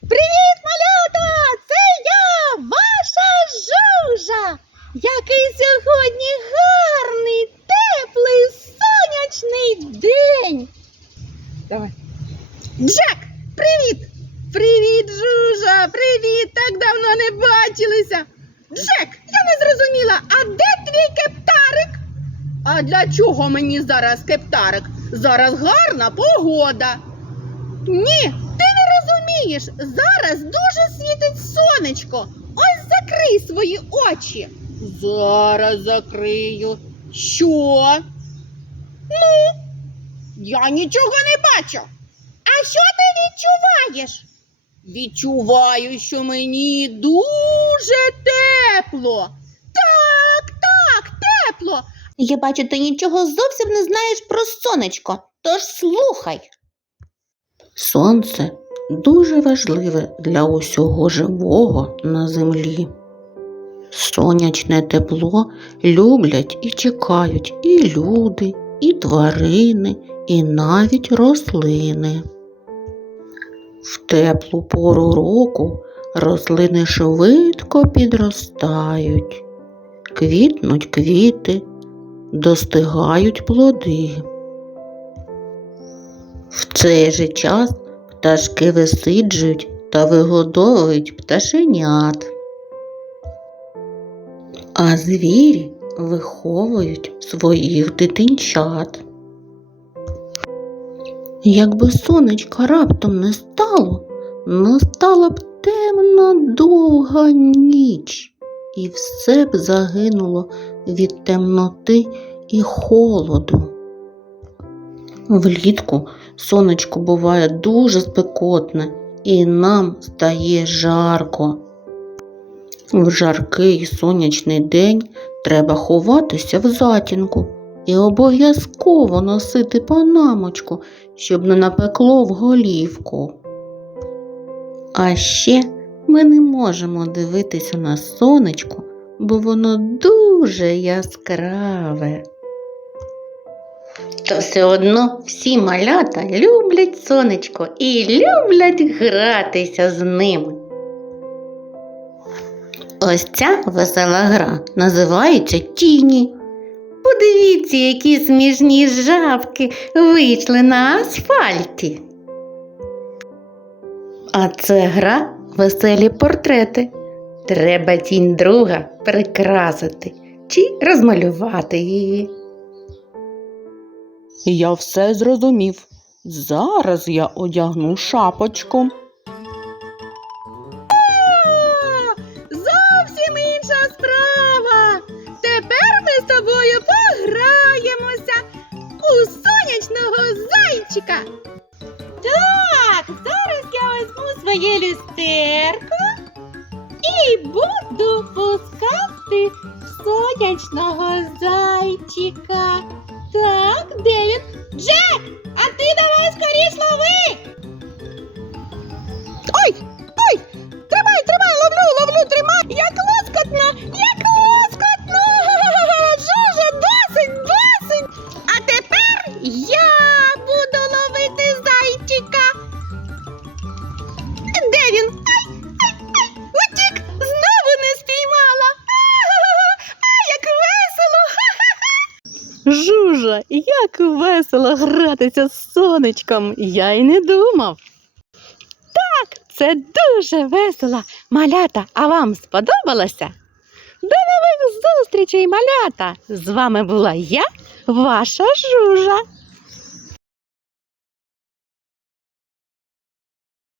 Привіт, малята! Це я, ваша жужа! Який сьогодні гарний, теплий, сонячний день! Давай. Джек, привіт! Привіт, жужа! Привіт! Так давно не бачилися! Джек, я не зрозуміла, а де твій кептарик? А для чого мені зараз кептарик? Зараз гарна погода. Ні, розумієш. Зараз дуже світить сонечко. Ось закрий свої очі. Зараз закрию. Що? Ну, я нічого не бачу. А що ти відчуваєш? Відчуваю, що мені дуже тепло. Так, так, тепло. Я бачу, ти нічого зовсім не знаєш про сонечко, тож слухай. Сонце дуже важливе для усього живого на землі. Сонячне тепло люблять і чекають і люди, і тварини, і навіть рослини. В теплу пору року рослини швидко підростають, квітнуть квіти, достигають плоди. В цей же час пташки висиджують та вигодовують пташенят. А звірі виховують своїх дитинчат. Якби сонечка раптом не стало, настала б темна довга ніч, і все б загинуло від темноти і холоду. Влітку сонечко буває дуже спекотне і нам стає жарко. В жаркий сонячний день треба ховатися в затінку і обов'язково носити панамочку, щоб не напекло в голівку. А ще ми не можемо дивитися на сонечко, бо воно дуже яскраве. Та все одно всі малята люблять сонечко і люблять гратися з ним. Ось ця весела гра називається Тіні. Подивіться, які смішні жабки вийшли на асфальті. А це гра веселі портрети. Треба тінь друга прикрасити чи розмалювати її. Я все зрозумів. Зараз я одягну шапочку. Зовсім інша справа. Тепер ми з тобою пограємося у сонячного зайчика. Так, зараз я візьму своє люстерко і буду пускати сонячного зайчика. Так, де? Джек! А ти давай скоріш Жужа, як весело гратися з сонечком, я й не думав. Так, це дуже весело. Малята, а вам сподобалося? До нових зустрічей, малята! З вами була я, ваша жужа.